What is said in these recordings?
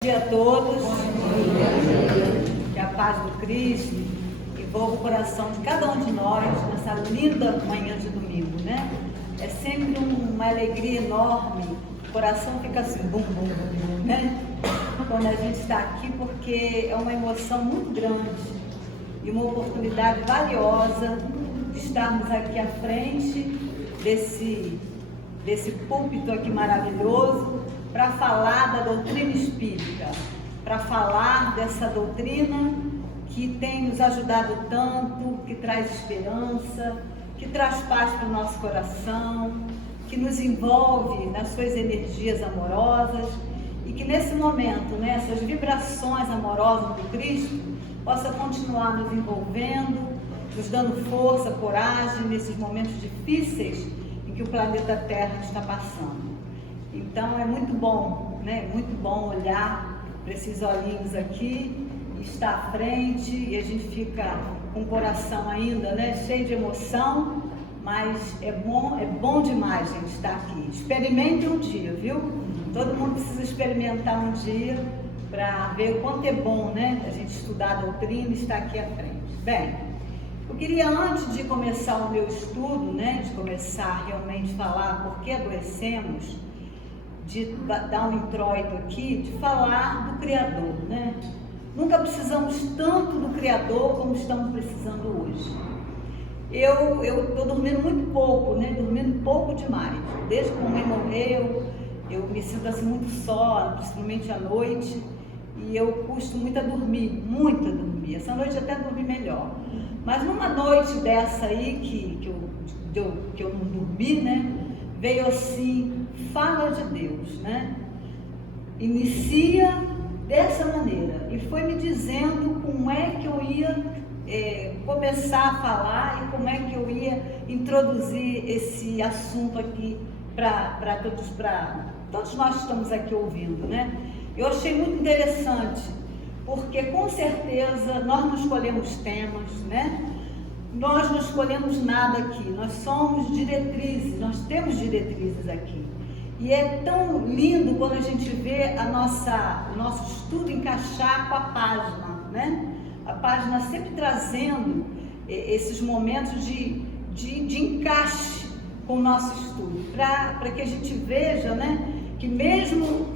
Bom dia a todos, que a paz do Cristo envolva o coração de cada um de nós nessa linda manhã de domingo, né? É sempre uma alegria enorme, o coração fica assim, bum, bum, bum, né? Quando a gente está aqui, porque é uma emoção muito grande e uma oportunidade valiosa de estarmos aqui à frente desse púlpito aqui maravilhoso, para falar da doutrina espírita, para falar dessa doutrina que tem nos ajudado tanto, que traz esperança, que traz paz para o nosso coração, que nos envolve nas suas energias amorosas e que nesse momento, né, essas vibrações amorosas do Cristo possa continuar nos envolvendo, nos dando força, coragem nesses momentos difíceis em que o planeta Terra está passando. Então é muito bom, né? Muito bom olhar para esses olhinhos aqui, estar à frente e a gente fica com o coração ainda, né, cheio de emoção, mas é bom demais a gente estar aqui. Experimente um dia, viu? Todo mundo precisa experimentar um dia para ver o quanto é bom, né, a gente estudar a doutrina e estar aqui à frente. Bem, eu queria, antes de começar o meu estudo, né, de começar realmente a falar por que adoecemos, de dar um introito aqui, de falar do Criador, né? Nunca precisamos tanto do Criador como estamos precisando hoje. Eu estou dormindo muito pouco, né? Dormindo pouco demais. Desde que a mãe morreu, eu me sinto assim muito só, principalmente à noite, e eu custo muito a dormir. Essa noite até dormi melhor. Mas numa noite dessa aí, que eu não dormi, né? Veio assim, fala de Deus, né? Inicia dessa maneira e foi me dizendo como é que eu ia começar a falar e como é que eu ia introduzir esse assunto aqui para todos nós que estamos aqui ouvindo, né? Eu achei muito interessante, porque com certeza nós não escolhemos temas, né? Nós não escolhemos nada aqui, nós somos diretrizes, nós temos diretrizes aqui. E é tão lindo quando a gente vê o nosso estudo encaixar com a página, né? A página sempre trazendo esses momentos de encaixe com o nosso estudo, para que a gente veja, né, que mesmo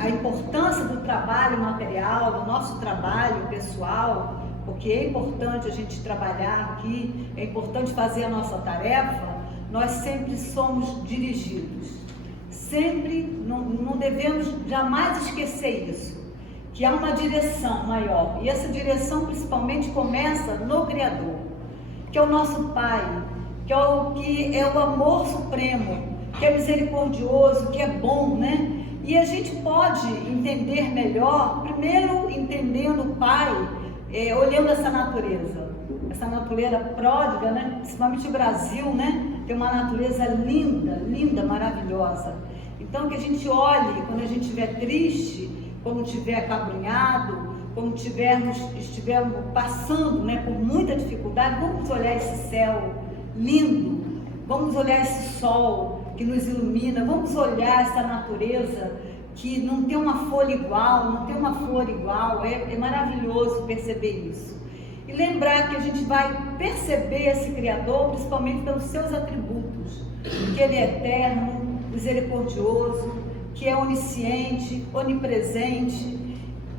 a importância do trabalho material, do nosso trabalho pessoal, porque é importante a gente trabalhar aqui, é importante fazer a nossa tarefa, nós sempre somos dirigidos. Sempre, não devemos jamais esquecer isso, que há uma direção maior, e essa direção principalmente começa no Criador, que é o nosso Pai, que é o amor supremo, que é misericordioso, que é bom, né? E a gente pode entender melhor, primeiro entendendo o Pai, olhando essa natureza pródiga, né? Principalmente o Brasil, né? Tem uma natureza linda, linda, maravilhosa. Então que a gente olhe quando a gente estiver triste, quando estiver acabrunhado, quando estivermos passando, né, por muita dificuldade, vamos olhar esse céu lindo, vamos olhar esse sol que nos ilumina, vamos olhar essa natureza que não tem uma folha igual, não tem uma flor igual, é maravilhoso perceber isso. E lembrar que a gente vai perceber esse Criador, principalmente pelos seus atributos, que Ele é eterno, misericordioso, que é onisciente, onipresente,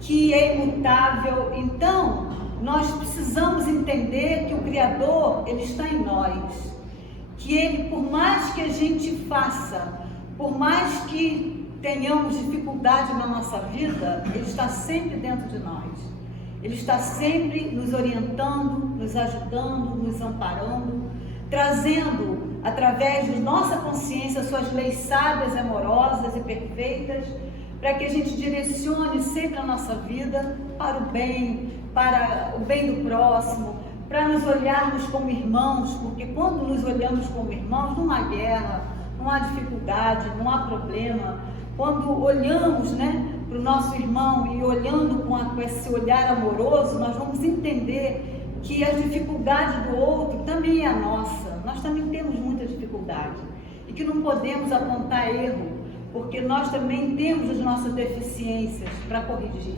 que é imutável. Então, nós precisamos entender que o Criador, Ele está em nós, que Ele, por mais que a gente faça, por mais que tenhamos dificuldade na nossa vida, Ele está sempre dentro de nós. Ele está sempre nos orientando, nos ajudando, nos amparando, trazendo, através de nossa consciência, suas leis sábias, amorosas e perfeitas, para que a gente direcione sempre a nossa vida para o bem do próximo, para nos olharmos como irmãos, porque quando nos olhamos como irmãos, não há guerra, não há dificuldade, não há problema. Quando olhamos, né, para o nosso irmão e olhando com esse olhar amoroso, nós vamos entender que a dificuldade do outro também é a nossa. Nós também temos muita dificuldade e que não podemos apontar erro, porque nós também temos as nossas deficiências para corrigir.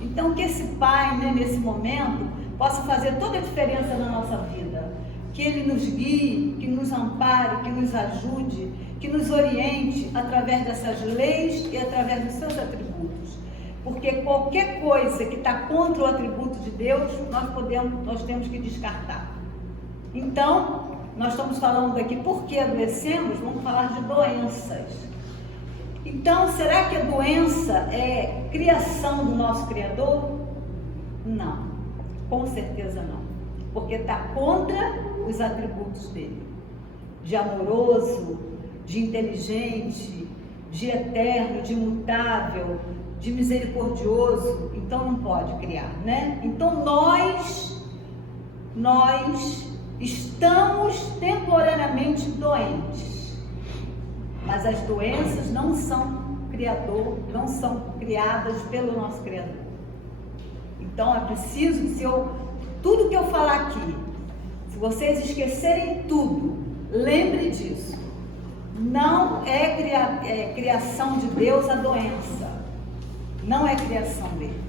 Então, que esse Pai, né, nesse momento, possa fazer toda a diferença na nossa vida. Que Ele nos guie, que nos ampare, que nos ajude, que nos oriente através dessas leis e através dos seus atributos. Porque qualquer coisa que está contra o atributo de Deus, nós temos que descartar. Então, nós estamos falando aqui por que adoecemos, vamos falar de doenças. Então, será que a doença é criação do nosso Criador? Não, com certeza não, porque está contra os atributos dele, de amoroso, de inteligente, de eterno, de imutável, de misericordioso. Então não pode criar, né? Então nós estamos temporariamente doentes, mas as doenças não são criadas pelo nosso Criador. Então é preciso, tudo que eu falar aqui, se vocês esquecerem tudo, lembre disso. Não é criação de Deus a doença, não é criação dele.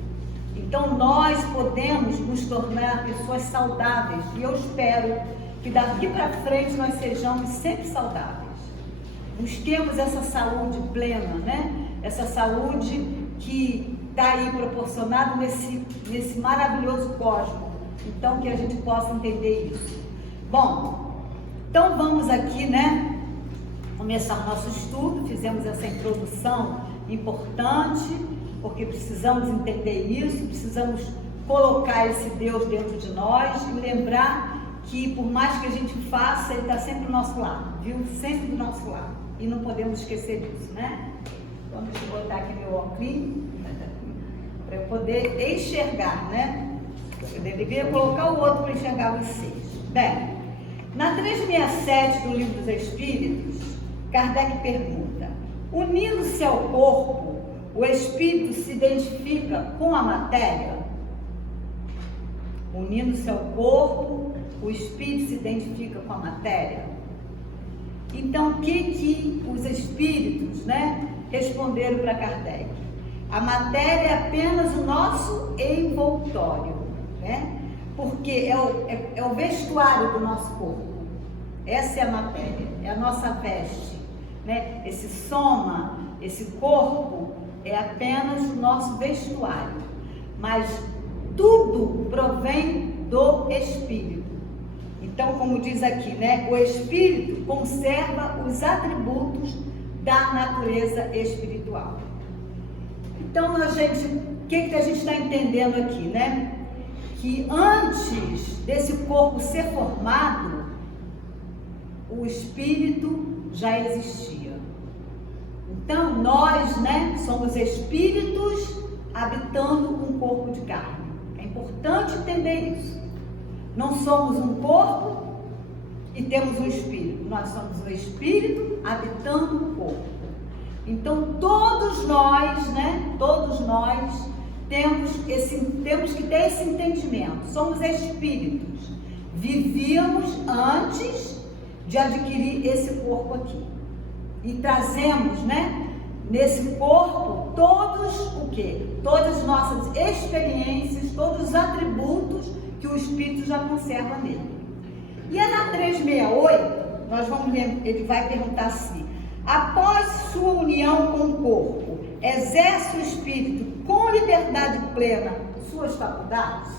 Então nós podemos nos tornar pessoas saudáveis, e eu espero que daqui para frente nós sejamos sempre saudáveis. Busquemos essa saúde plena, né? Essa saúde que está aí proporcionada nesse maravilhoso cosmos. Então que a gente possa entender isso. Bom, então vamos aqui, né? Começar o nosso estudo. Fizemos essa introdução importante, porque precisamos entender isso, precisamos colocar esse Deus dentro de nós e lembrar que por mais que a gente faça, Ele está sempre do nosso lado, viu? Sempre do nosso lado. E não podemos esquecer disso, né? Então deixa eu botar aqui meu óculos para eu poder enxergar, né? Eu deveria colocar o outro para enxergar os seis. Bem, na 367 do Livro dos Espíritos, Kardec pergunta: unindo-se ao corpo, o espírito se identifica com a matéria? Unindo-se ao corpo, o espírito se identifica com a matéria? Então, o que os espíritos, né, responderam para Kardec? A matéria é apenas o nosso envoltório, né? Porque é o vestuário do nosso corpo. Essa é a matéria, é a nossa veste, né? Esse soma, esse corpo é apenas o nosso vestuário, mas tudo provém do Espírito. Então, como diz aqui, né? O Espírito conserva os atributos da natureza espiritual. Então, o que a gente está entendendo aqui, né? Que antes desse corpo ser formado, o Espírito já existia. Então, nós, né, somos espíritos habitando um corpo de carne. É importante entender isso. Não somos um corpo e temos um espírito. Nós somos um espírito habitando um corpo. Então, todos nós, né, temos que ter esse entendimento. Somos espíritos. Vivíamos antes de adquirir esse corpo aqui. E trazemos, né, nesse corpo todos o quê? Todas as nossas experiências, todos os atributos que o Espírito já conserva nele. E é na 368, nós vamos ler, ele vai perguntar assim: após sua união com o corpo, exerce o Espírito com liberdade plena suas faculdades?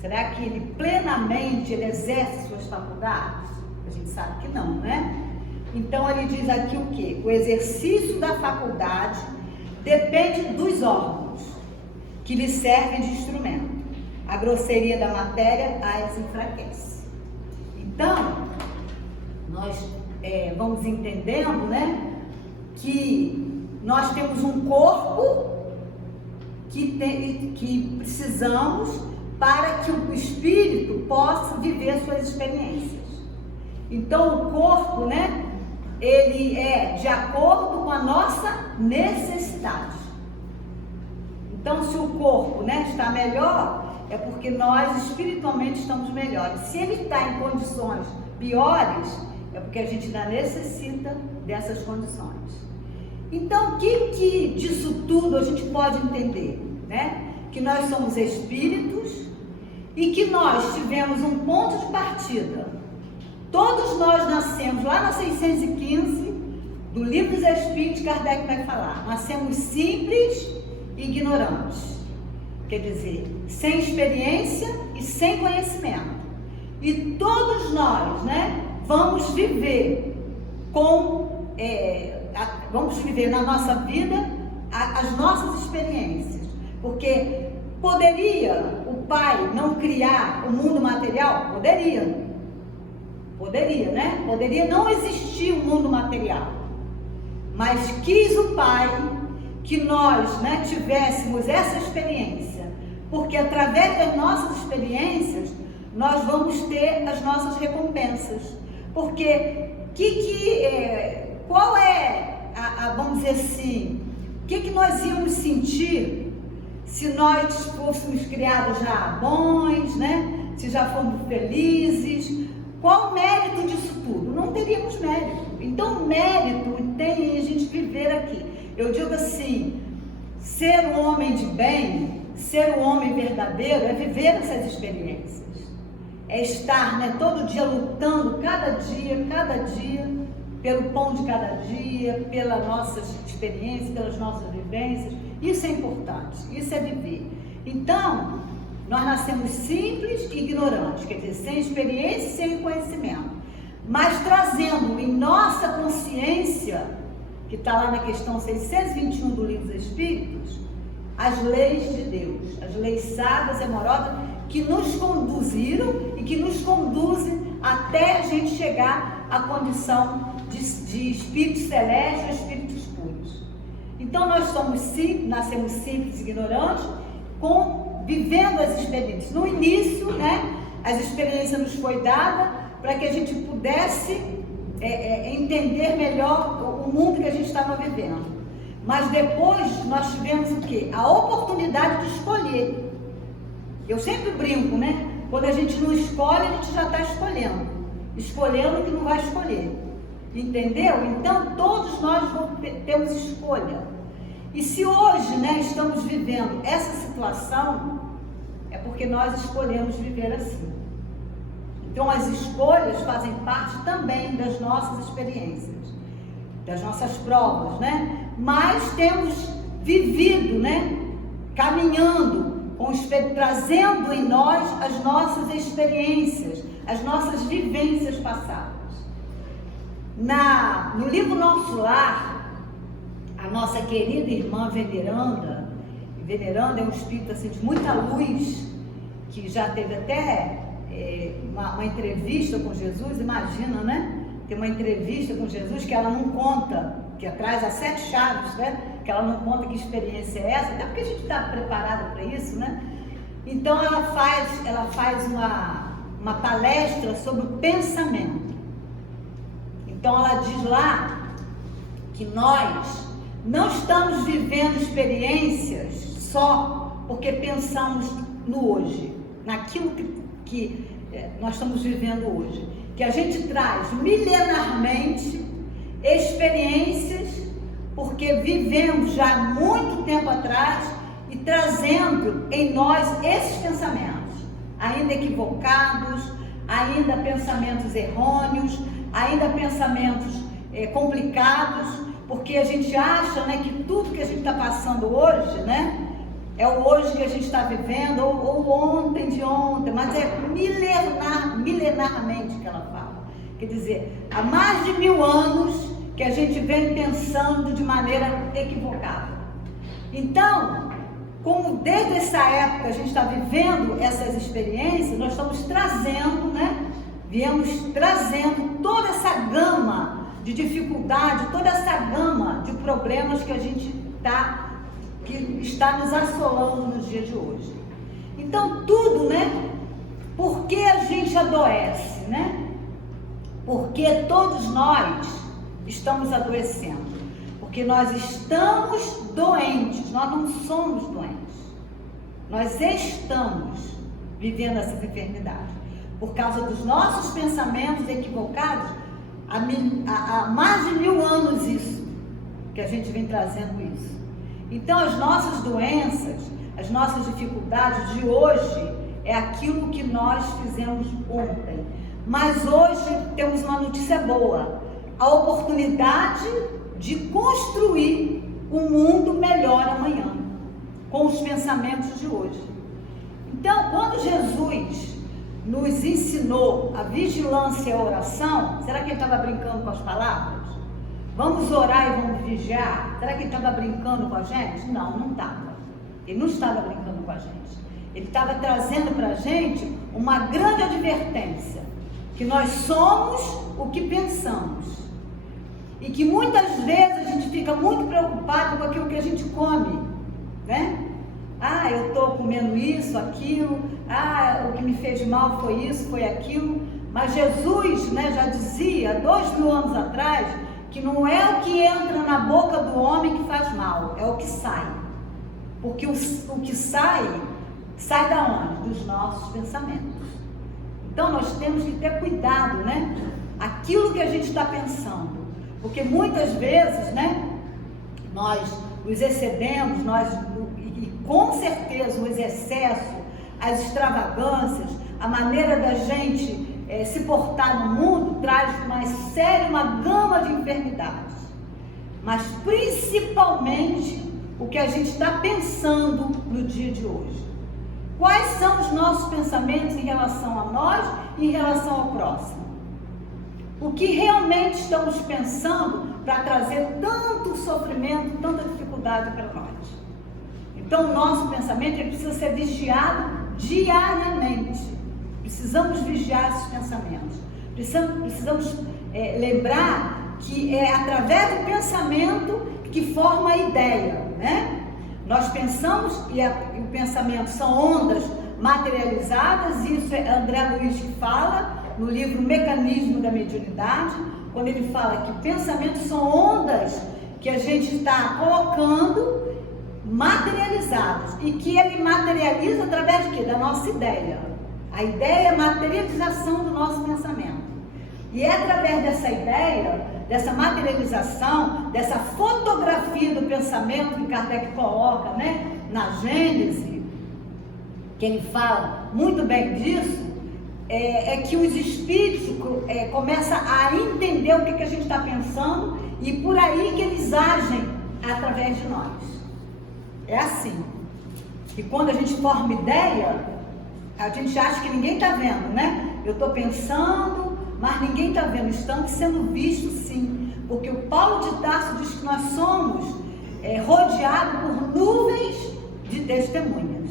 Será que ele plenamente exerce suas faculdades? A gente sabe que não, né? Então ele diz aqui o quê? O exercício da faculdade depende dos órgãos que lhe servem de instrumento. A grosseria da matéria as enfraquece. Então, nós vamos entendendo, né, que nós temos um corpo que precisamos para que o espírito possa viver suas experiências. Então, o corpo, né, ele é de acordo com a nossa necessidade. Então, se o corpo, né, está melhor, é porque nós espiritualmente estamos melhores. Se ele está em condições piores, é porque a gente ainda necessita dessas condições. Então, o que disso tudo a gente pode entender, né? Que nós somos espíritos e que nós tivemos um ponto de partida. Todos nós nascemos lá na 615, do Livro dos Espíritos, Kardec vai falar. Nascemos simples e ignorantes. Quer dizer, sem experiência e sem conhecimento. E todos nós, né, vamos viver na nossa vida as nossas experiências. Porque poderia o Pai não criar o mundo material? Poderia, né? Poderia não existir o mundo material. Mas quis o Pai que nós, né, tivéssemos essa experiência. Porque através das nossas experiências, nós vamos ter as nossas recompensas. Porque qual é vamos dizer assim, o que nós íamos sentir se nós fôssemos criados já bons, né? Se já fomos felizes? Qual o mérito disso tudo? Não teríamos mérito. Então, o mérito tem em a gente viver aqui. Eu digo assim, ser um homem de bem, ser um homem verdadeiro, é viver essas experiências. É estar, né, todo dia lutando, cada dia, pelo pão de cada dia, pelas nossas experiências, pelas nossas vivências. Isso é importante, isso é viver. Então, nós nascemos simples e ignorantes, quer dizer, sem experiência e sem conhecimento, mas trazendo em nossa consciência, que está lá na questão 621 do Livro dos Espíritos, as leis de Deus, as leis sábias e amorosas que nos conduziram e que nos conduzem até a gente chegar à condição de espíritos celestes ou espíritos puros. Então nós nascemos simples e ignorantes, vivendo as experiências. No início, né, as experiências nos foi dada para que a gente pudesse entender melhor o mundo que a gente estava vivendo. Mas depois nós tivemos o quê? A oportunidade de escolher. Eu sempre brinco, né? Quando a gente não escolhe, a gente já está escolhendo o que não vai escolher. Entendeu? Então todos nós temos escolha. E se hoje, né, estamos vivendo essa situação, é porque nós escolhemos viver assim. Então as escolhas fazem parte também das nossas experiências, das nossas provas, né? Mas temos vivido, né, caminhando, trazendo em nós as nossas experiências, as nossas vivências passadas. No livro Nosso Lar, a nossa querida irmã Veneranda é um espírito assim, de muita luz, que já teve até uma entrevista com Jesus, imagina, né? Tem uma entrevista com Jesus que ela não conta, que traz as 7 chaves, né? Que ela não conta que experiência é essa, até porque a gente está preparada para isso, né? Então ela faz uma palestra sobre o pensamento. Então ela diz lá que nós não estamos vivendo experiências só porque pensamos no hoje, naquilo que nós estamos vivendo hoje. Que a gente traz milenarmente experiências porque vivemos já há muito tempo atrás e trazendo em nós esses pensamentos, ainda equivocados, ainda pensamentos errôneos, ainda pensamentos complicados, porque a gente acha, né, que tudo que a gente está passando hoje, né, é o hoje que a gente está vivendo, ou ontem de ontem, mas é milenarmente que ela fala. Quer dizer, há mais de 1000 anos que a gente vem pensando de maneira equivocada. Então, como desde essa época a gente está vivendo essas experiências, nós estamos trazendo, né? Viemos trazendo toda essa gama de dificuldade, toda essa gama de problemas que a gente que está nos assolando nos dias de hoje. Então tudo, né? Por que a gente adoece, né? Porque todos nós estamos adoecendo. Porque nós estamos doentes, nós não somos doentes. Nós estamos vivendo essas enfermidades. Por causa dos nossos pensamentos equivocados, há mais de 1000 anos isso. que a gente vem trazendo isso. Então, as nossas doenças, as nossas dificuldades de hoje é aquilo que nós fizemos ontem. Mas hoje temos uma notícia boa, a oportunidade de construir um mundo melhor amanhã, com os pensamentos de hoje. Então, quando Jesus nos ensinou a vigilância e a oração, será que ele estava brincando com as palavras? Vamos orar e vamos vigiar? Será que ele estava brincando com a gente? Não, não estava. Ele não estava brincando com a gente. Ele estava trazendo para a gente uma grande advertência, que nós somos o que pensamos. E que muitas vezes a gente fica muito preocupado com aquilo que a gente come, né? Ah, eu estou comendo isso, aquilo, o que me fez mal foi isso, foi aquilo. Mas Jesus, né, já dizia, 2000 anos atrás, que não é o que entra na boca do homem que faz mal, é o que sai. Porque o que sai da onde? Dos nossos pensamentos. Então nós temos que ter cuidado, né? Aquilo que a gente está pensando. Porque muitas vezes, né, nós nos excedemos, e com certeza os excessos, as extravagâncias, a maneira da gente se portar no mundo traz uma gama de enfermidades. Mas principalmente o que a gente está pensando no dia de hoje. Quais são os nossos pensamentos em relação a nós e em relação ao próximo? O que realmente estamos pensando para trazer tanto sofrimento, tanta dificuldade para nós? Então, o nosso pensamento ele precisa ser vigiado diariamente. Precisamos vigiar esses pensamentos. Precisamos lembrar que é através do pensamento que forma a ideia, né? Nós pensamos e o pensamento são ondas materializadas, isso é André Luiz que fala no livro Mecanismo da Mediunidade, quando ele fala que pensamentos são ondas que a gente está colocando materializadas e que ele materializa através de quê? Da nossa ideia. A ideia é a materialização do nosso pensamento. E é através dessa ideia, dessa materialização, dessa fotografia do pensamento que Kardec coloca, né, na Gênese, que ele fala muito bem disso, é que os espíritos começam a entender o que a gente está pensando e por aí que eles agem através de nós. É assim. E quando a gente forma ideia, a gente acha que ninguém está vendo, né? Eu estou pensando, mas ninguém está vendo. Estamos sendo vistos sim. Porque o Paulo de Tarso diz que nós somos rodeados por nuvens de testemunhas.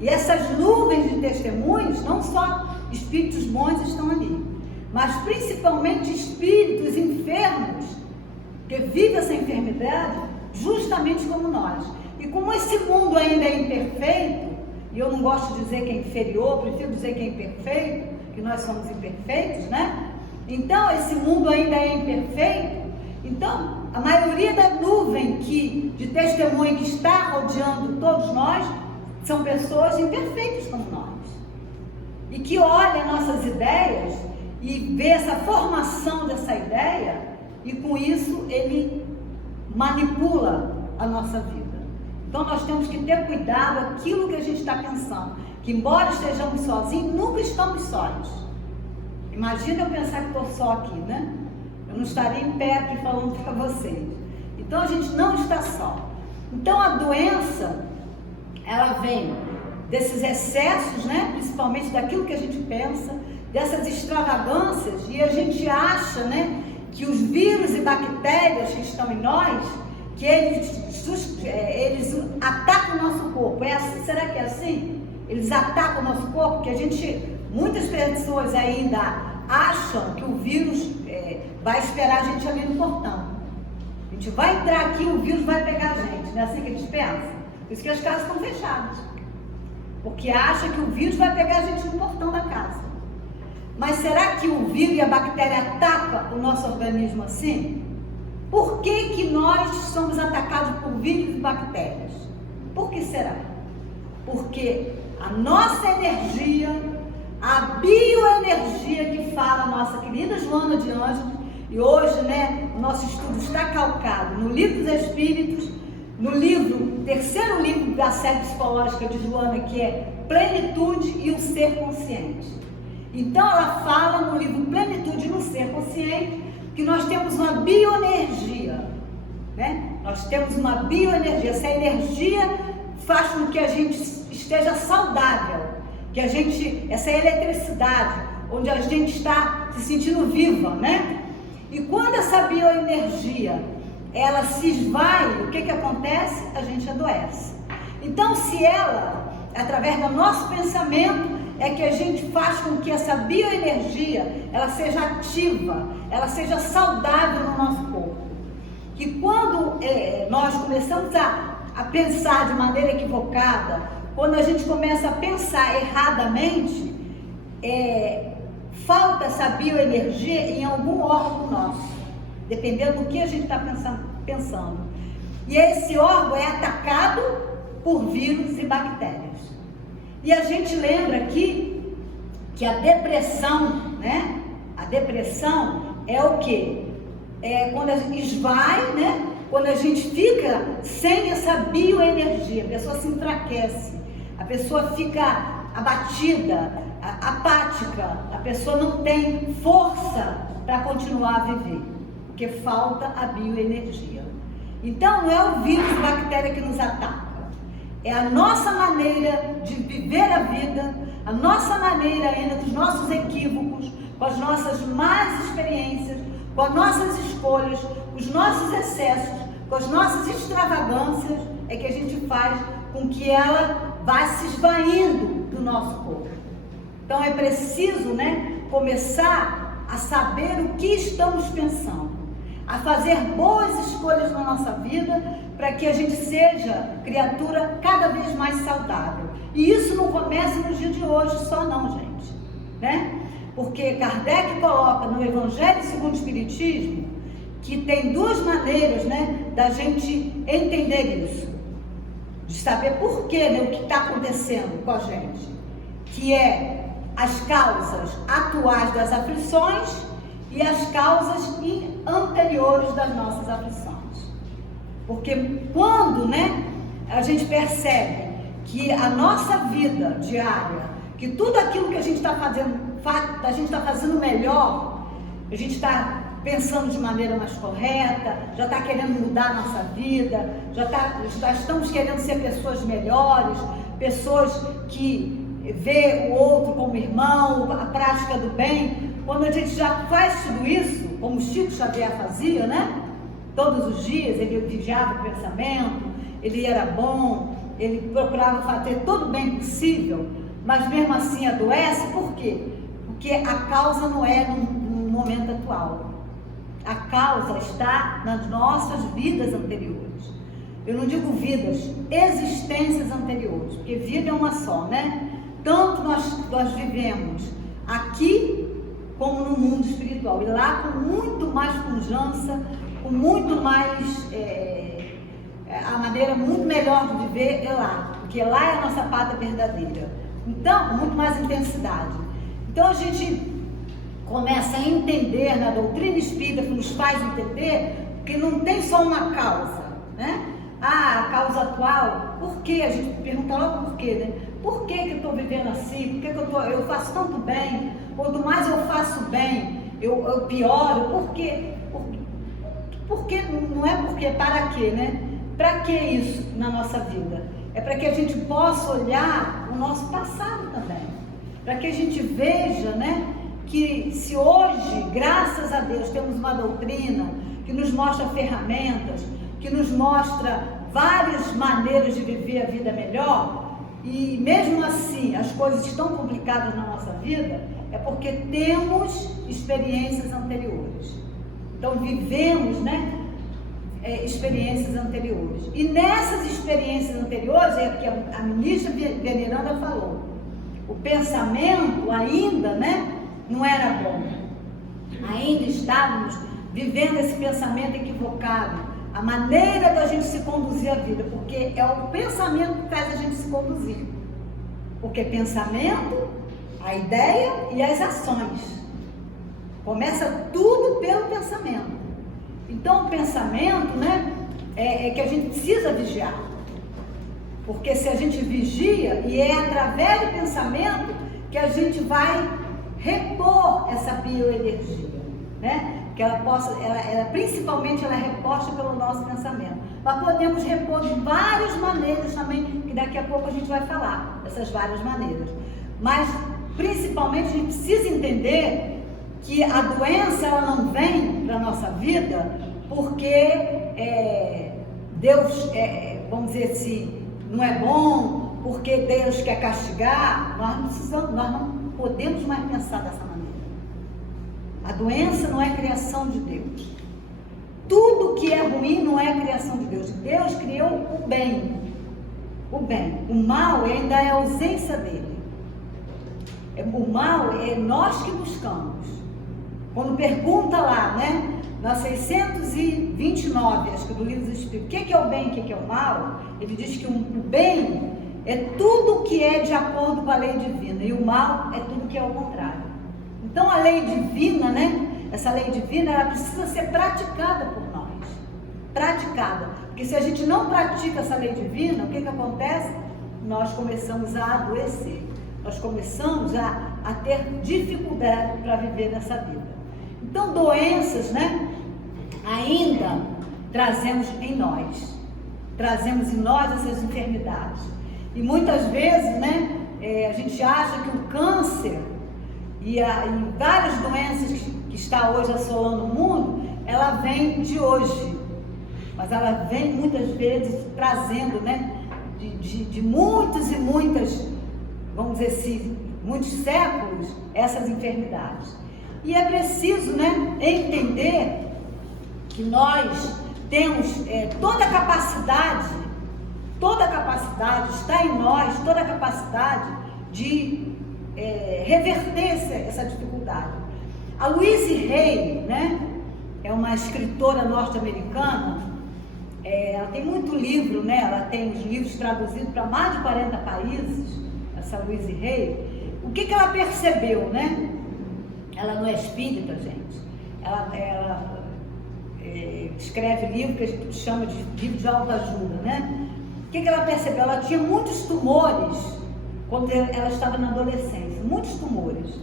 E essas nuvens de testemunhas, não só espíritos bons estão ali, mas principalmente espíritos enfermos, que vivem essa enfermidade justamente como nós. E como esse mundo ainda é imperfeito, e eu não gosto de dizer que é inferior, prefiro dizer que é imperfeito, que nós somos imperfeitos, né? Então, esse mundo ainda é imperfeito. Então, a maioria da nuvem de testemunho que está rodeando todos nós são pessoas imperfeitas como nós. E que olha nossas ideias e vê essa formação dessa ideia e com isso ele manipula a nossa vida. Então nós temos que ter cuidado aquilo que a gente está pensando, que embora estejamos sozinhos, nunca estamos sós. Imagina eu pensar que estou só aqui, né? Eu não estaria em pé aqui falando para vocês. Então a gente não está só. Então a doença, ela vem desses excessos, né? Principalmente daquilo que a gente pensa, dessas extravagâncias, e a gente acha, né, que os vírus e bactérias que estão em nós, que eles atacam o nosso corpo. É assim? Será que é assim? Eles atacam o nosso corpo, que muitas pessoas ainda acham que o vírus vai esperar a gente ali no portão. A gente vai entrar aqui, o vírus vai pegar a gente, não é assim que eles pensam? Por isso que as casas estão fechadas, porque acham que o vírus vai pegar a gente no portão da casa. Mas será que o vírus e a bactéria atacam o nosso organismo assim? Por que nós somos atacados por vírus e bactérias? Por que será? Porque a nossa energia, a bioenergia que fala a nossa querida Joana de Ângeles, E hoje, né, o nosso estudo está calcado no Livro dos Espíritos, no livro, terceiro livro da série psicológica de Joana, que é Plenitude e o Ser Consciente. Então ela fala no livro Plenitude e o Ser Consciente que nós temos uma bioenergia, né? Nós temos uma bioenergia. Essa energia faz com que a gente esteja saudável, que a gente, essa eletricidade, onde a gente está se sentindo viva, né? E quando essa bioenergia ela se esvai, o que que acontece? A gente adoece. Então, se ela, através do nosso pensamento, é que a gente faz com que essa bioenergia, ela seja ativa, ela seja saudável no nosso corpo. Que quando nós começamos a pensar de maneira equivocada, quando a gente começa a pensar erradamente, falta essa bioenergia em algum órgão nosso, dependendo do que a gente está pensando. E esse órgão é atacado por vírus e bactérias. E a gente lembra aqui que a depressão, né? A depressão é o quê? É quando a gente esvai, né? Quando a gente fica sem essa bioenergia, a pessoa se enfraquece, a pessoa fica abatida, apática, a pessoa não tem força para continuar a viver, porque falta a bioenergia. Então não é o vírus e bactéria que nos ataca, é a nossa maneira de viver a vida, a nossa maneira ainda dos nossos equívocos, com as nossas más experiências, com as nossas escolhas, com os nossos excessos, com as nossas extravagâncias, é que a gente faz com que ela vá se esvaindo do nosso corpo. Então é preciso, né, começar a saber o que estamos pensando, a fazer boas escolhas na nossa vida, para que a gente seja criatura cada vez mais saudável. E isso não começa no dia de hoje só não, gente, né? Porque Kardec coloca no Evangelho segundo o Espiritismo que tem duas maneiras, né, da gente entender isso, de saber por quê, né, o que está acontecendo com a gente, que é as causas atuais das aflições e as causas anteriores das nossas aflições. Porque quando, né, a gente percebe que a nossa vida diária, que tudo aquilo que a gente está fazendo melhor, a gente está pensando de maneira mais correta, já está querendo mudar a nossa vida, já estamos querendo ser pessoas melhores, pessoas que vê o outro como irmão, a prática do bem. Quando a gente já faz tudo isso, como Chico Xavier fazia, né? Todos os dias ele vigiava o pensamento, ele era bom, ele procurava fazer todo o bem possível, mas mesmo assim adoece. Por quê? Porque a causa não é no momento atual. A causa está nas nossas vidas anteriores. Eu não digo vidas, existências anteriores, porque vida é uma só, né? Tanto nós vivemos aqui como no mundo espiritual, e lá com muito mais pujança, com muito mais, a maneira muito melhor de viver é lá, porque lá é a nossa pátria verdadeira. Então, muito mais intensidade. Então a gente começa a entender na doutrina espírita, que nos faz entender que não tem só uma causa, né? A causa atual, por que? A gente pergunta logo por quê, né? Por que eu estou vivendo assim? Por que eu faço tanto bem? Quanto mais eu faço bem, eu pioro. Por quê? Porque não é porque, para quê, né? Para que isso na nossa vida? É para que a gente possa olhar o nosso passado também. Para que a gente veja, né? Que se hoje, graças a Deus, temos uma doutrina que nos mostra ferramentas, que nos mostra várias maneiras de viver a vida melhor, e mesmo assim as coisas estão complicadas na nossa vida, é porque temos experiências anteriores. Então vivemos, né, experiências anteriores. E nessas experiências anteriores, é que a ministra Veneranda falou, o pensamento ainda, né, não era bom. Ainda estávamos vivendo esse pensamento equivocado, a maneira da gente se conduzir a vida, porque é o pensamento que faz a gente se conduzir. Porque pensamento, a ideia e as ações. Começa tudo pelo pensamento. Então o pensamento, né, é que a gente precisa vigiar. Porque se a gente vigia, e é através do pensamento que a gente vai repor essa bioenergia, né? Que ela possa, principalmente ela é reposta pelo nosso pensamento. Mas podemos repor de várias maneiras também, que daqui a pouco a gente vai falar dessas várias maneiras. Mas principalmente a gente precisa entender que a doença ela não vem para a nossa vida porque Deus, vamos dizer assim, não é bom, porque Deus quer castigar. Nós não podemos mais pensar dessa maneira. A doença não é criação de Deus. Tudo que é ruim não é criação de Deus. Deus criou o bem. O bem. O mal ainda é a ausência dele. O mal é nós que buscamos. Quando pergunta lá, né? Na 629, acho que do livro dos Espíritos, o que é o bem e o que é o mal? Ele diz que o bem é tudo que é de acordo com a lei divina. E o mal é tudo que é ao contrário. Então a lei divina, né? Essa lei divina, ela precisa ser praticada por nós. Praticada. Porque se a gente não pratica essa lei divina, o que acontece? Nós começamos a adoecer. Nós começamos a ter dificuldade para viver nessa vida. Então doenças, né? Ainda trazemos em nós. Trazemos em nós essas enfermidades. E muitas vezes, né? A gente acha que o câncer e várias doenças que está hoje assolando o mundo, ela vem de hoje, mas ela vem muitas vezes trazendo, né, de muitas e muitas, vamos dizer assim, muitos séculos, essas enfermidades. E é preciso, né, entender que nós temos toda a capacidade está em nós, toda a capacidade de reverter essa dificuldade. A Louise Hay, né, é uma escritora norte-americana. Ela tem muito livro, né? Ela tem os livros traduzidos para mais de 40 países, essa Louise Hay. O que ela percebeu, né? Ela não é espírita, gente. Ela escreve livro que a gente chama de livro de autoajuda, né? O que ela percebeu? Ela tinha muitos tumores quando ela estava na adolescência, muitos tumores.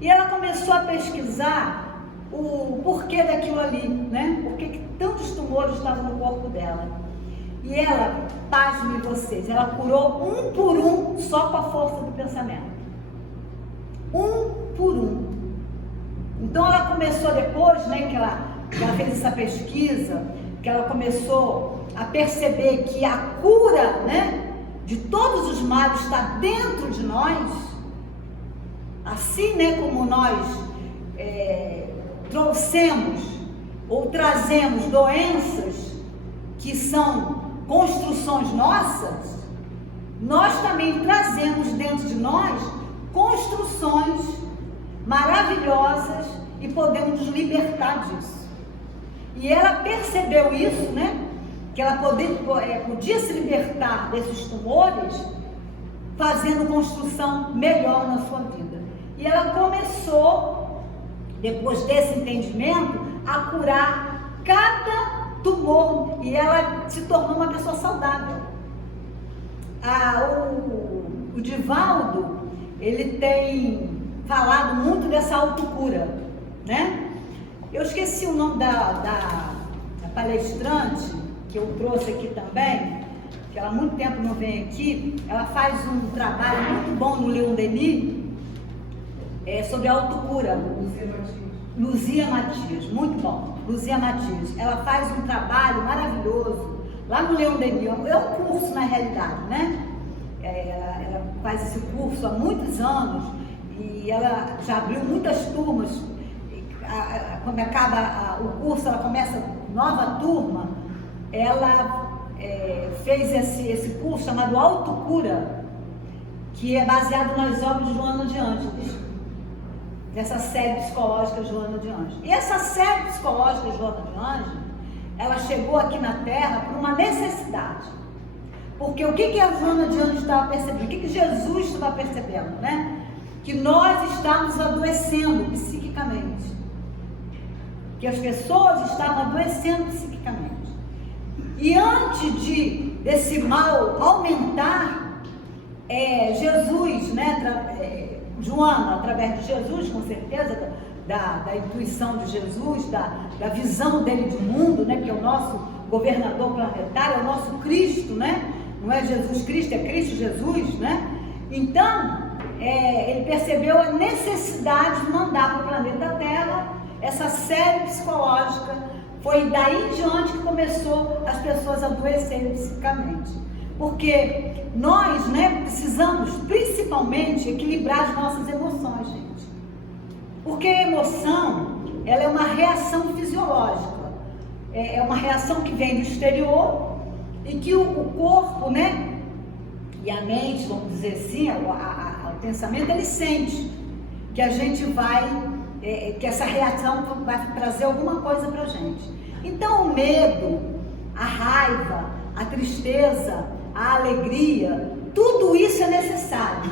E ela começou a pesquisar o porquê daquilo ali, né? Por que tantos tumores estavam no corpo dela. E ela, pasmem vocês, ela curou um por um só com a força do pensamento. Um por um. Então ela começou depois, né, que ela fez essa pesquisa, que ela começou a perceber que a cura, né, de todos os males está dentro de nós. Assim, né, como nós trouxemos ou trazemos doenças que são construções nossas, nós também trazemos dentro de nós construções maravilhosas e podemos nos libertar disso. E ela percebeu isso, né? Que ela podia se libertar desses tumores fazendo construção melhor na sua vida. E ela começou, depois desse entendimento, a curar cada tumor. E ela se tornou uma pessoa saudável. O Divaldo, ele tem falado muito dessa autocura, né? Eu esqueci o nome da palestrante, que eu trouxe aqui também, que ela há muito tempo não vem aqui. Ela faz um trabalho muito bom no Leon Denis, sobre a autocura. Luzia Matias, muito bom. Luzia Matias, ela faz um trabalho maravilhoso lá no Leon Denis. É um curso, na realidade, né? Ela faz esse curso há muitos anos e ela já abriu muitas turmas. Quando acaba o curso, ela começa nova turma. Ela fez esse curso chamado Autocura, que é baseado nas obras de Joana de Ângeles, dessa série psicológica Joana de Ângeles. E essa série psicológica Joana de Ângeles, ela chegou aqui na Terra por uma necessidade. Porque o que a Joana de Ângeles estava percebendo? O que Jesus estava percebendo, né? Que nós estamos adoecendo psiquicamente. que as pessoas estavam adoecendo psiquicamente. E antes desse mal aumentar, Jesus, né, Joana, através de Jesus, com certeza, da intuição de Jesus, da visão dele de mundo, né, que é o nosso governador planetário, é o nosso Cristo, né? Não é Jesus Cristo, é Cristo Jesus, né? Então, ele percebeu a necessidade de mandar para o planeta Terra essa série psicológica. Foi daí em diante que começou as pessoas a adoecerem psicicamente. Porque nós, né, precisamos principalmente equilibrar as nossas emoções, gente. Porque a emoção, ela é uma reação fisiológica. É uma reação que vem do exterior e que o corpo, né, e a mente, vamos dizer assim, o pensamento, ele sente que a gente vai, que essa reação vai trazer alguma coisa pra gente. Então o medo, a raiva, a tristeza, a alegria, tudo isso é necessário,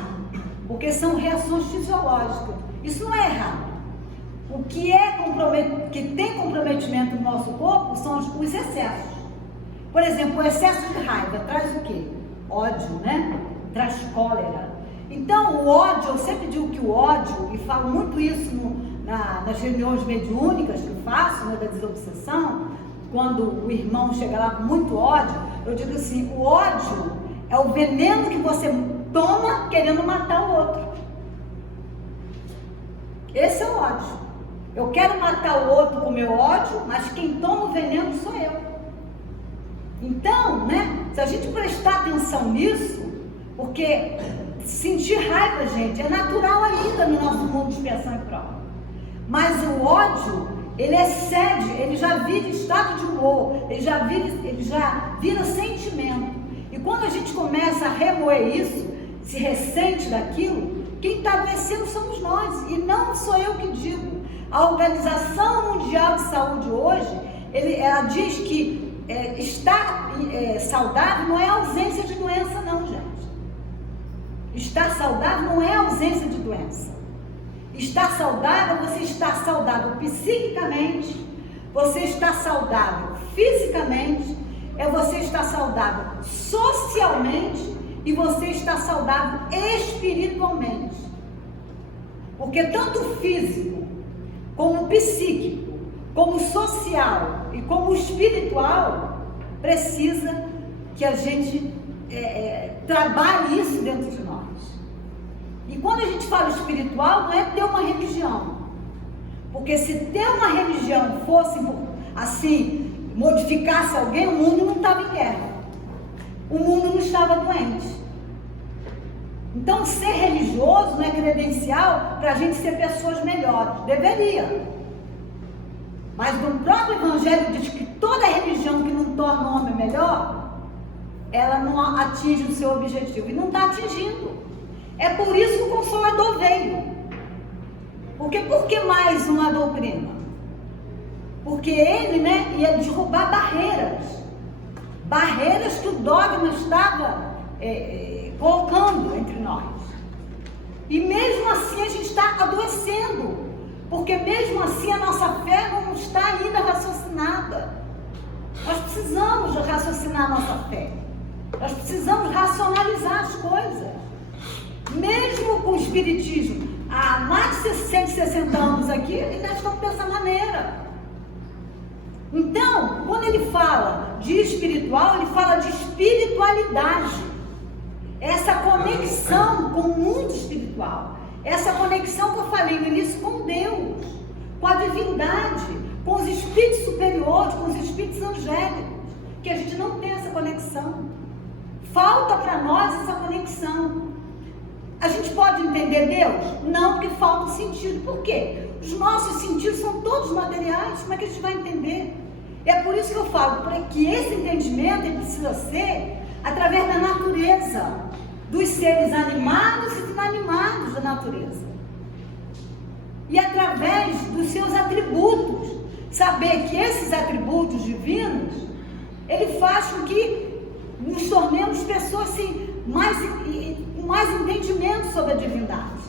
porque são reações fisiológicas. Isso não é errado. O que que tem comprometimento no nosso corpo são os excessos. Por exemplo, o excesso de raiva traz o quê? Ódio, né? Traz cólera. Então, o ódio, eu sempre digo que o ódio, e falo muito isso nas reuniões mediúnicas que eu faço, né, da desobsessão, quando o irmão chega lá com muito ódio, eu digo assim, o ódio é o veneno que você toma querendo matar o outro. Esse é o ódio. Eu quero matar o outro com meu ódio, mas quem toma o veneno sou eu. Então, né, se a gente prestar atenção nisso, porque sentir raiva, gente, é natural ainda no nosso mundo de expiação e prova. Mas o ódio, ele excede, ele já vira estado de humor, ele já vira sentimento. E quando a gente começa a remoer isso, se ressente daquilo, quem está adoecendo somos nós, e não sou eu que digo. A Organização Mundial de Saúde hoje, ela diz que estar saudável não é ausência de doença não, gente. Estar saudável não é ausência de doença. Estar saudável, você está saudável psiquicamente, você está saudável fisicamente, você está saudável socialmente e você está saudável espiritualmente. Porque tanto o físico, como o psíquico, como o social e como o espiritual, precisa que a gente trabalhe isso dentro de nós. E quando a gente fala espiritual, não é ter uma religião. Porque se ter uma religião fosse assim, modificasse alguém, o mundo não estava em guerra. O mundo não estava doente. Então, ser religioso não é credencial para a gente ser pessoas melhores. Deveria. Mas no próprio Evangelho diz que toda religião que não torna o homem melhor, ela não atinge o seu objetivo. E não está atingindo. É por isso que o Consolador veio. Por que mais uma doutrina? Porque ele, né, ia derrubar barreiras. Barreiras que o dogma estava colocando entre nós. E mesmo assim a gente está adoecendo, porque mesmo assim a nossa fé não está ainda raciocinada. Nós precisamos raciocinar a nossa fé. Nós precisamos racionalizar as coisas. Mesmo com o Espiritismo, há mais de 160 anos aqui, ainda estamos dessa maneira. Então, quando ele fala de espiritual, ele fala de espiritualidade. Essa conexão com o mundo espiritual, essa conexão que eu falei no início com Deus, com a divindade, com os espíritos superiores, com os espíritos angélicos, que a gente não tem essa conexão. Falta para nós essa conexão. A gente pode entender Deus? Não, porque falta o sentido. Por quê? Os nossos sentidos são todos materiais, como é que a gente vai entender? É por isso que eu falo, que esse entendimento ele precisa ser através da natureza, dos seres animados e inanimados da natureza. E através dos seus atributos. Saber que esses atributos divinos, ele faz com que nos tornemos pessoas assim, com mais entendimento sobre a divindade.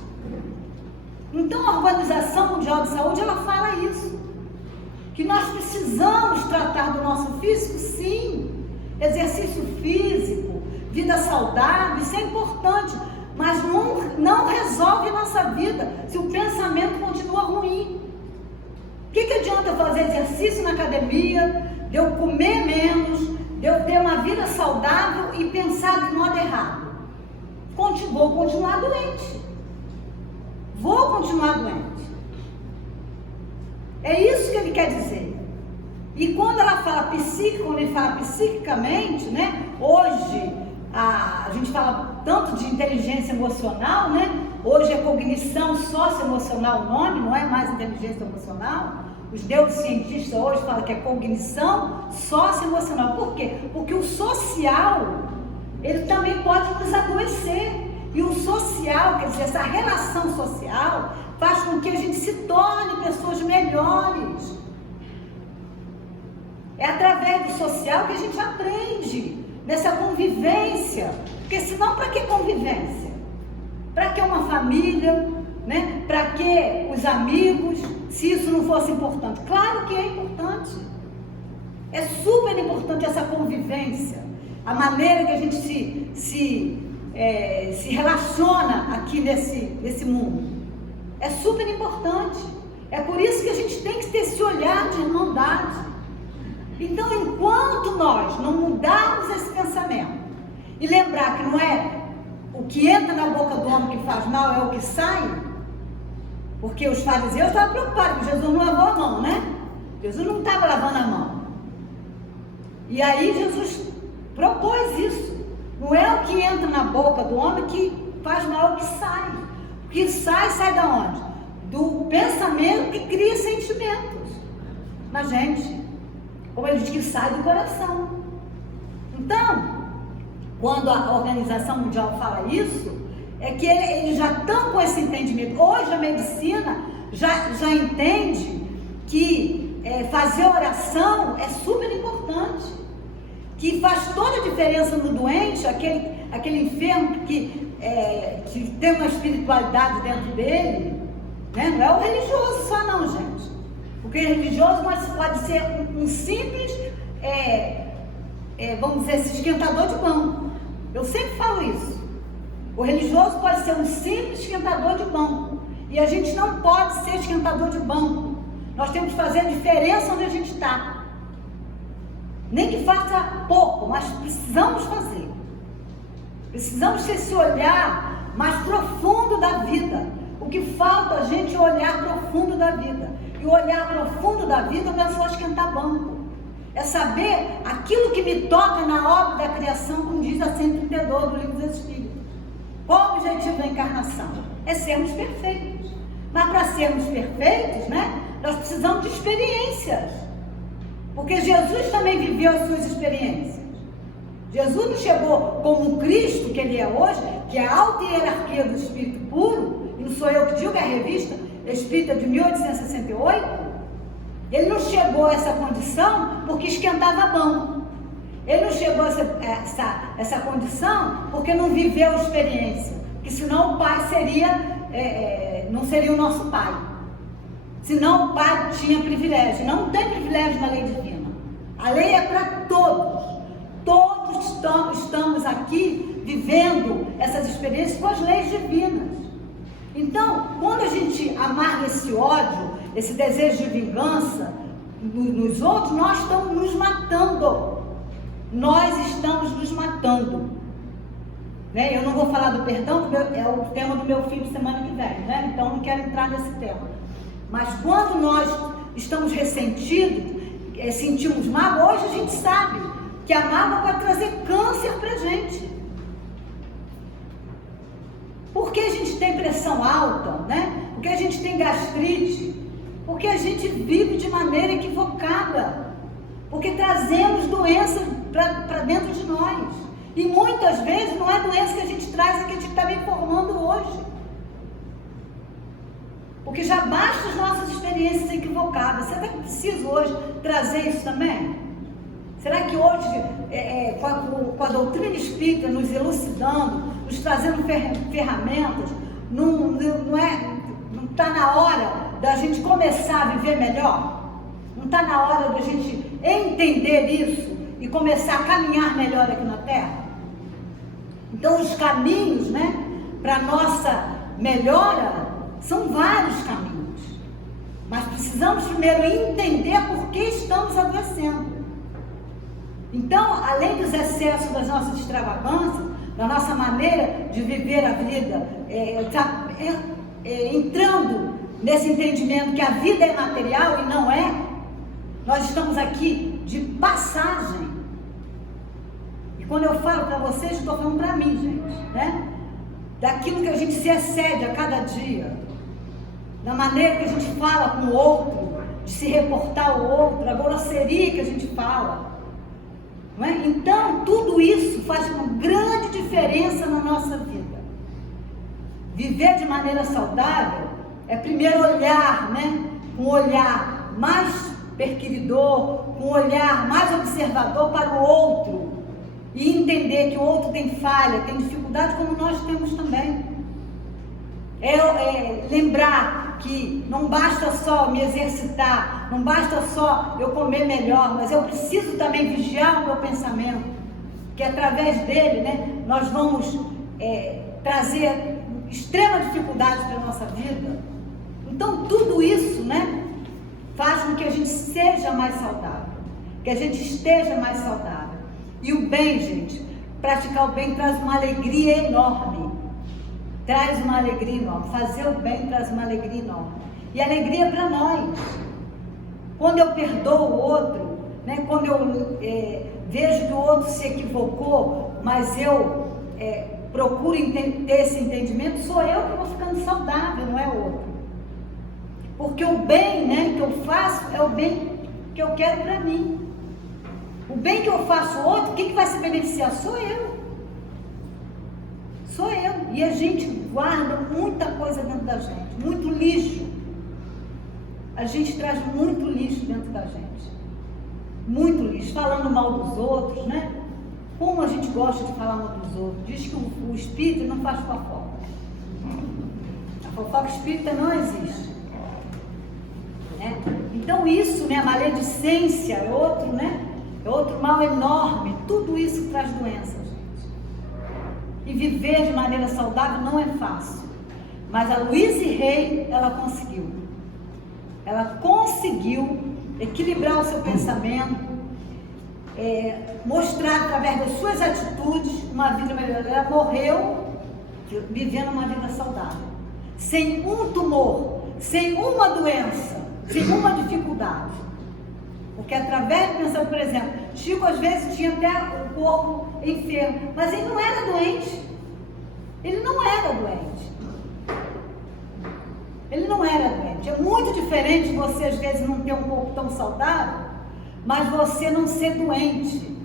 Então a Organização Mundial de Saúde, ela fala isso. que nós precisamos tratar do nosso físico, sim. Exercício físico, vida saudável, isso é importante, mas não resolve a nossa vida se o pensamento continua ruim. O que adianta eu fazer exercício na academia, de eu comer menos, de eu ter uma vida saudável e pensar de modo errado? Vou continuar doente. Vou continuar doente. É isso que ele quer dizer. E quando ela fala psíquico, quando ele fala psiquicamente, né? Hoje a gente fala tanto de inteligência emocional, né? Hoje é cognição socioemocional o nome, não é mais inteligência emocional. Os neurocientistas hoje falam que é cognição socioemocional. Por quê? Porque o social, ele também pode nos adoecer. E o social, quer dizer, essa relação social faz com que a gente se torne pessoas melhores. É através do social que a gente aprende, nessa convivência. Porque senão, para que convivência? Para que uma família, né? Para que os amigos, se isso não fosse importante? Claro que é importante. É super importante essa convivência. A maneira que a gente se relaciona aqui nesse mundo. É super importante. É por isso que a gente tem que ter esse olhar de irmandade. Então, enquanto nós não mudarmos esse pensamento e lembrar que não é o que entra na boca do homem que faz mal, é o que sai, porque os fariseus estavam preocupados que Jesus não lavou a mão, né? Jesus não estava lavando a mão. E aí Jesus propôs isso. Não é o que entra na boca do homem que faz mal, é o que sai. O que sai da onde? Do pensamento que cria sentimentos na gente. Como ele diz, que sai do coração. Então, quando a Organização Mundial fala isso, é que eles já estão com esse entendimento. Hoje a medicina já entende que fazer oração é super importante, que faz toda a diferença no doente, aquele enfermo que tem uma espiritualidade dentro dele, né? Não é o religioso só não, gente. Porque religioso pode ser um simples, vamos dizer, esquentador de banco. Eu sempre falo isso. O religioso pode ser um simples esquentador de banco. E a gente não pode ser esquentador de banco. Nós temos que fazer a diferença onde a gente está. Nem que faça pouco, mas precisamos fazer. Precisamos ter esse olhar mais profundo da vida. O que falta a gente é o olhar profundo da vida. E o olhar profundo da vida não é só esquentar banco. É saber aquilo que me toca na obra da criação, como diz a 132 do Livro dos Espíritos. Qual o objetivo da encarnação? É sermos perfeitos. Mas para sermos perfeitos, né, nós precisamos de experiências. Porque Jesus também viveu as suas experiências. Jesus não chegou como o Cristo que ele é hoje, que é a alta hierarquia do Espírito puro, e não sou eu que digo, é a revista Espírita de 1868, ele não chegou a essa condição porque esquentava banco. Ele não chegou a essa condição porque não viveu a experiência. Porque senão o Pai não seria o nosso Pai. Senão o Pai tinha privilégio. Não tem privilégio na lei divina. A lei é para todos. Todos estamos aqui vivendo essas experiências com as leis divinas. Então, quando a gente amarga esse ódio, esse desejo de vingança nos outros, nós estamos nos matando. Nós estamos nos matando. Né? Eu não vou falar do perdão, porque é o tema do meu filho semana que vem, né? Então não quero entrar nesse tema. Mas quando nós estamos ressentidos, sentimos mágoa, hoje a gente sabe que a mágoa pode trazer câncer pra gente. Porque a gente tem pressão alta, né? Porque a gente tem gastrite, porque a gente vive de maneira equivocada, porque trazemos doenças para dentro de nós. E muitas vezes não é doença que a gente traz, é que a gente está me informando hoje. Porque já basta as nossas experiências equivocadas. Será que preciso hoje trazer isso também? Será que hoje, com a doutrina espírita nos elucidando, nos trazendo ferramentas, não está na hora da gente começar a viver melhor? Não está na hora de a gente entender isso e começar a caminhar melhor aqui na Terra? Então, os caminhos, né, para a nossa melhora são vários caminhos. Mas precisamos primeiro entender por que estamos adoecendo. Então, além dos excessos das nossas extravagâncias, da nossa maneira de viver a vida, entrando nesse entendimento que a vida é material e não é, nós estamos aqui de passagem. E quando eu falo para vocês, estou falando para mim, gente, né? Daquilo que a gente se excede a cada dia, da maneira que a gente fala com o outro, de se reportar ao outro, a grosseria que a gente fala. Não é? Então, tudo isso faz uma grande diferença na nossa vida. Viver de maneira saudável é primeiro olhar, né? Um olhar mais perquiridor, um olhar mais observador para o outro. E entender que o outro tem falha, tem dificuldade, como nós temos também. Lembrar que não basta só me exercitar, não basta só eu comer melhor, mas eu preciso também vigiar o meu pensamento, que através dele, né, nós vamos trazer extrema dificuldade para a nossa vida. Então tudo isso, né, faz com que a gente seja mais saudável, que a gente esteja mais saudável. E o bem, gente, praticar o bem traz uma alegria enorme. Traz uma alegria enorme. Fazer o bem traz uma alegria enorme. E alegria para nós. Quando eu perdoo o outro, né, quando eu vejo que o outro se equivocou, mas eu procuro ter esse entendimento, sou eu que vou ficando saudável, não é o outro. Porque o bem, né, que eu faço é o bem que eu quero para mim. O bem que eu faço ao outro, quem que vai se beneficiar? Sou eu. Sou eu. E a gente guarda muita coisa dentro da gente, muito lixo. A gente traz muito lixo dentro da gente. Muito lixo. Falando mal dos outros, né? Como a gente gosta de falar mal dos outros. Diz que o espírito não faz fofoca. A fofoca espírita não existe. Né? Então isso, né? A maledicência é outro, né? É outro mal enorme. Tudo isso traz doença, gente. E viver de maneira saudável não é fácil. Mas a Louise Hay, ela conseguiu. Ela conseguiu equilibrar o seu pensamento, mostrar através das suas atitudes uma vida melhor. Ela morreu vivendo uma vida saudável. Sem um tumor, sem uma doença, sem uma dificuldade. Porque através do pensamento, por exemplo, Chico às vezes tinha até o corpo enfermo, mas ele não era doente. Ele não era doente. Ele não era doente. É muito diferente você às vezes não ter um corpo tão saudável, mas você não ser doente.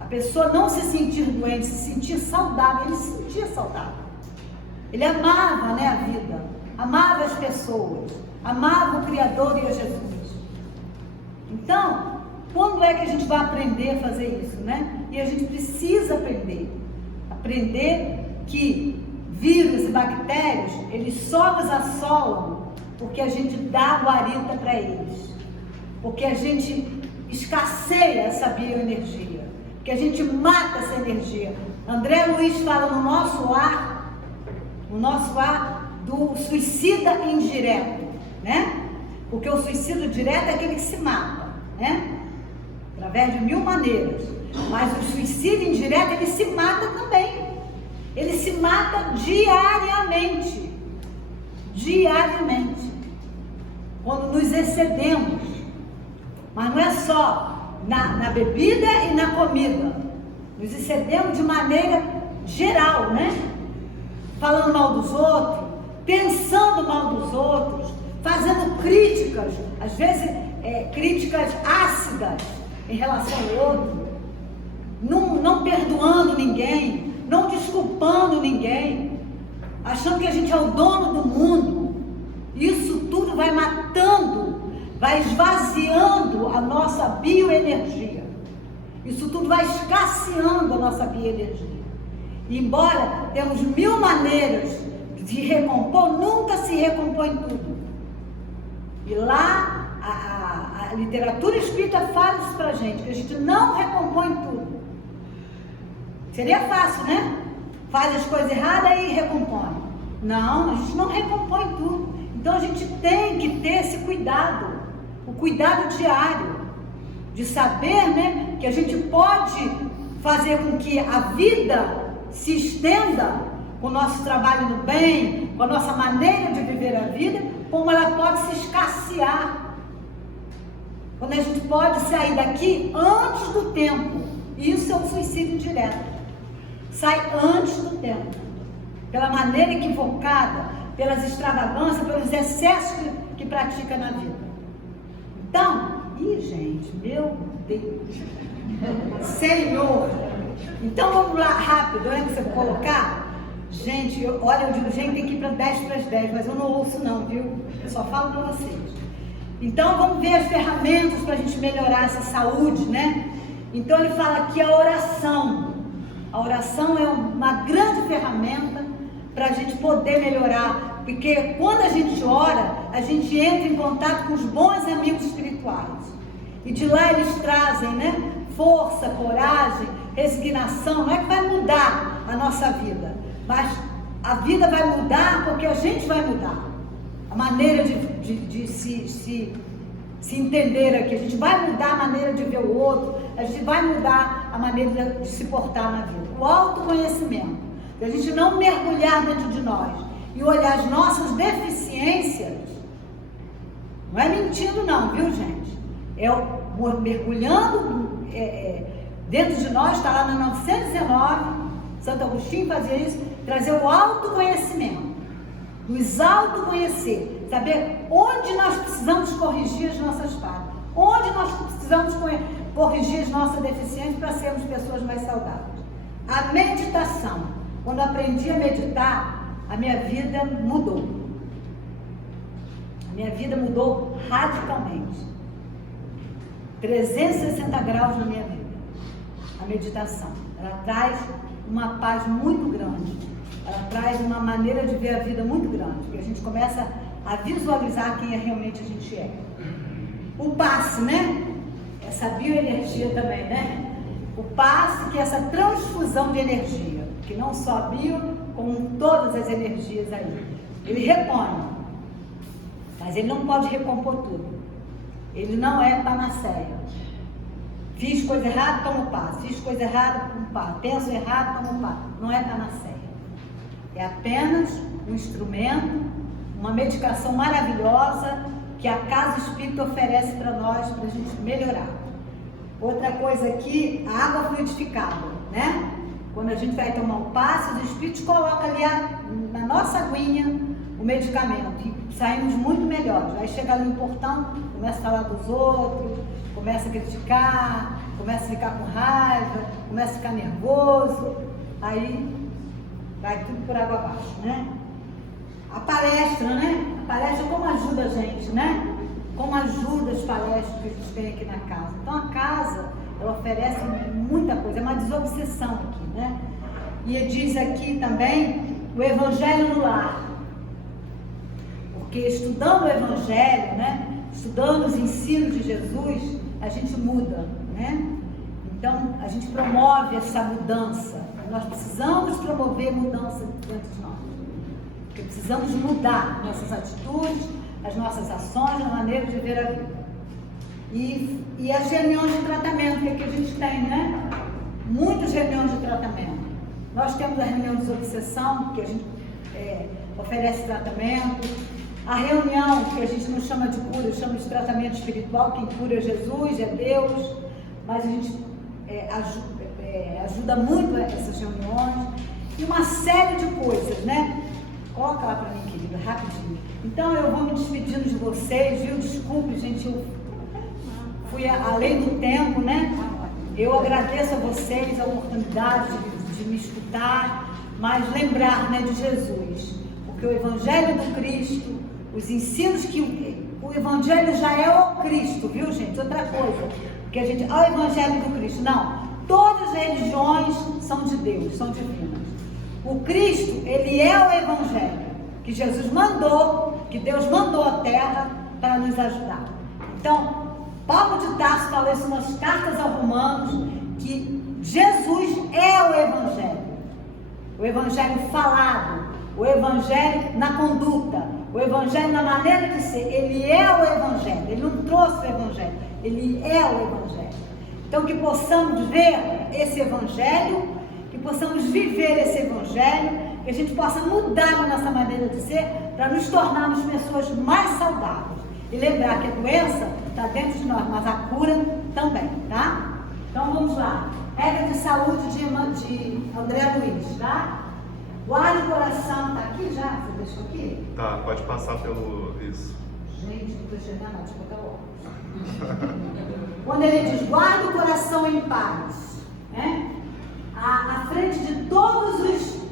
A pessoa não se sentir doente, se sentir saudável. Ele se sentia saudável. Ele amava, né, a vida, amava as pessoas, amava o Criador e a Jesus. Então, quando é que a gente vai aprender a fazer isso, né? E a gente precisa aprender. Aprender que vírus e bactérias, eles só nos assolam porque a gente dá guarita para eles. Porque a gente escasseia essa bioenergia. Porque a gente mata essa energia. André Luiz fala no nosso ar do suicida indireto, né? Porque o suicídio direto é aquele que se mata, né? Através de 1000 maneiras. Mas o suicídio indireto, ele se mata também. Ele se mata diariamente. Diariamente. Quando nos excedemos. Mas não é só na bebida e na comida. Nos excedemos de maneira geral, né? Falando mal dos outros, pensando mal dos outros, fazendo críticas, às vezes críticas ácidas em relação ao outro, não perdoando ninguém, não desculpando ninguém, achando que a gente é o dono do mundo. Isso tudo vai matando, vai esvaziando a nossa bioenergia. Isso tudo vai escasseando a nossa bioenergia. E embora temos 1000 maneiras de recompor, nunca se recompõe tudo. E lá a literatura espírita fala isso pra gente, que a gente não recompõe tudo. Seria fácil, né? Faz as coisas erradas e recompõe. Não, a gente não recompõe tudo. Então a gente tem que ter esse cuidado, o cuidado diário, de saber, né, que a gente pode fazer com que a vida se estenda com o nosso trabalho no bem, com a nossa maneira de viver a vida, como ela pode se escassear. Quando a gente pode sair daqui antes do tempo. Isso é um suicídio indireto. Sai antes do tempo. Pela maneira equivocada, pelas extravagâncias, pelos excessos que pratica na vida. Então, gente, meu Deus, Senhor. Então vamos lá, rápido, antes de você colocar. Gente, olha, eu digo, gente, tem que ir para 10 para as 10, mas eu não ouço não, viu? Eu só falo para vocês. Então vamos ver as ferramentas para a gente melhorar essa saúde, né? Então ele fala aqui a oração. A oração é uma grande ferramenta para a gente poder melhorar, porque quando a gente ora, a gente entra em contato com os bons amigos espirituais. E de lá eles trazem, né, força, coragem, resignação. Não é que vai mudar a nossa vida, mas a vida vai mudar porque a gente vai mudar. A maneira de se entender aqui, a gente vai mudar a maneira de ver o outro, a gente vai mudar a maneira de se portar na vida. O autoconhecimento, a gente não mergulhar dentro de nós e olhar as nossas deficiências, não é mentindo não, viu gente? É mergulhando dentro de nós, está lá na 919, Santo Agostinho fazia isso, trazer o autoconhecimento, nos autoconhecer, saber onde nós precisamos corrigir as nossas falhas, onde nós precisamos corrigir as nossas deficiências para sermos pessoas mais saudáveis. A meditação, quando eu aprendi a meditar, a minha vida mudou. A minha vida mudou radicalmente. 360 graus na minha vida. A meditação. Ela traz uma paz muito grande. Ela traz uma maneira de ver a vida muito grande. Porque a gente começa a visualizar quem realmente a gente é. O passe, né? Essa bioenergia também, né? O passe, que é essa transfusão de energia. Que não só a bio, como todas as energias aí. Ele repõe. Mas ele não pode recompor tudo. Ele não é panaceia. Fiz coisa errada, tomo passe. Fiz coisa errada, tomo passe. Penso errado, tomo passe. Não é panaceia. É apenas um instrumento, uma medicação maravilhosa que a Casa Espírita oferece para nós, para a gente melhorar. Outra coisa aqui, a água fluidificada, né? Quando a gente vai tomar um passe, os espíritos colocam ali na nossa aguinha o medicamento e saímos muito melhores. Aí chega ali no portão, começa a falar dos outros, começa a criticar, começa a ficar com raiva, começa a ficar nervoso, aí vai tudo por água abaixo, né? A palestra, né? A palestra como ajuda a gente, né? Como ajuda as palestras que a gente tem aqui na casa. Então a casa, ela oferece muita coisa, é uma desobsessão aqui, né? E diz aqui também o Evangelho no lar. Porque estudando o Evangelho, né? Estudando os ensinos de Jesus, a gente muda, né? Então a gente promove essa mudança. Nós precisamos promover mudança dentro de nós. Porque precisamos mudar nossas atitudes, as nossas ações, a maneira de ver a vida. E as reuniões de tratamento que aqui a gente tem, né? Muitas reuniões de tratamento. Nós temos a reunião de desobsessão, que a gente oferece tratamento. A reunião, que a gente não chama de cura, chama de tratamento espiritual, quem cura é Jesus, é Deus. Mas a gente ajuda muito essas reuniões. E uma série de coisas, né? Coloca lá para mim, querida, rapidinho. Então eu vou me despedindo de vocês, viu? Desculpe, gente, eu fui além do tempo, né? Eu agradeço a vocês a oportunidade de me escutar, mas lembrar, né, de Jesus. Porque o Evangelho do Cristo, os ensinos que... O Evangelho já é o Cristo, viu, gente? Outra coisa, porque a gente... o Evangelho do Cristo, não. Todas as religiões são de Deus, são divinas. O Cristo, ele é o Evangelho que Jesus mandou, que Deus mandou à Terra para nos ajudar. Então, Paulo de Tarso fala isso nas cartas aos Romanos, que Jesus é o Evangelho falado, o Evangelho na conduta, o Evangelho na maneira de ser. Ele é o Evangelho, ele não trouxe o Evangelho, ele é o Evangelho. Então, que possamos ver esse Evangelho, que possamos viver esse Evangelho, que a gente possa mudar a nossa maneira de ser, para nos tornarmos pessoas mais saudáveis. E lembrar que a doença está dentro de nós, mas a cura também, tá? Então vamos lá. Regra de saúde de André Luiz, tá? Guarde o coração, tá aqui já? Você deixou aqui? Tá, pode passar pelo isso. Gente, não estou enxergando nada, deixa eu botar o óculos. Quando ele diz, guarde o coração em paz, né? À frente de todos os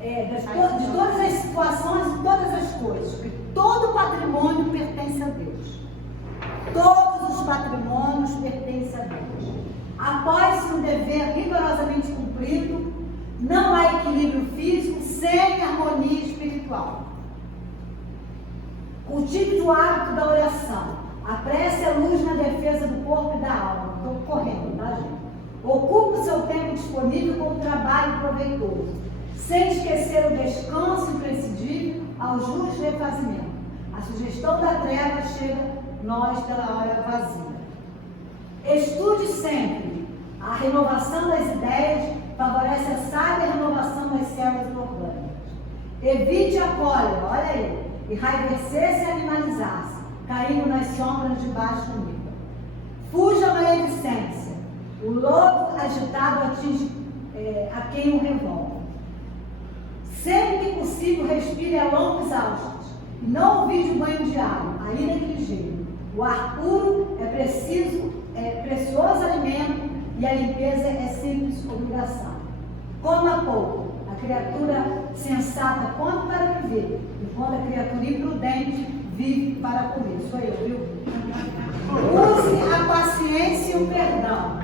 de todas as situações e todas as coisas, porque todo patrimônio pertence a Deus. Todos os patrimônios pertencem a Deus. Após um dever rigorosamente cumprido, não há equilíbrio físico sem harmonia espiritual. Cultive o hábito da oração. A prece é luz na defesa do corpo e da alma. Estou correndo, tá, gente? Ocupe o seu tempo disponível com o trabalho proveitoso, sem esquecer o descanso imprescindível ao justo refazimento. A sugestão da treva chega nós pela hora vazia. Estude sempre. A renovação das ideias favorece a sábia renovação das células orgânicas. Evite a cólera, olha aí, enraivecer-se e animalizar-se, caindo nas sombras de baixo nível. Fuja a maledicência. O lobo agitado atinge a quem o revolve. Sempre que possível, respire a longos haustos e não ouvide o banho diário, ainda que ligeiro. O ar puro é precioso alimento e a limpeza é simples obrigação. Coma pouco, a criatura sensata come para viver, enquanto a criatura imprudente vive para comer. Sou eu, viu? Use a paciência e o perdão,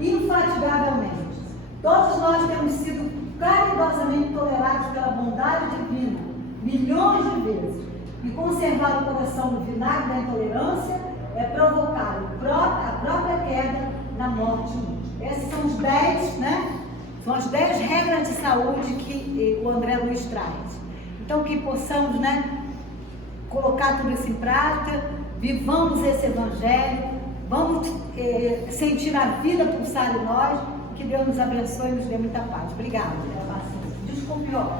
infatigavelmente. Todos nós temos sido caridosamente tolerados pela bondade divina, milhões de vezes. E conservar o coração no vinagre da intolerância é provocar a própria queda na morte mútua. Esses são os 10, né? São as 10 regras de saúde que o André Luiz traz. Então, que possamos, né, colocar tudo isso em prática, vivamos esse Evangelho, vamos sentir a vida pulsar em nós, que Deus nos abençoe e nos dê muita paz. Obrigada. Desculpe, ó.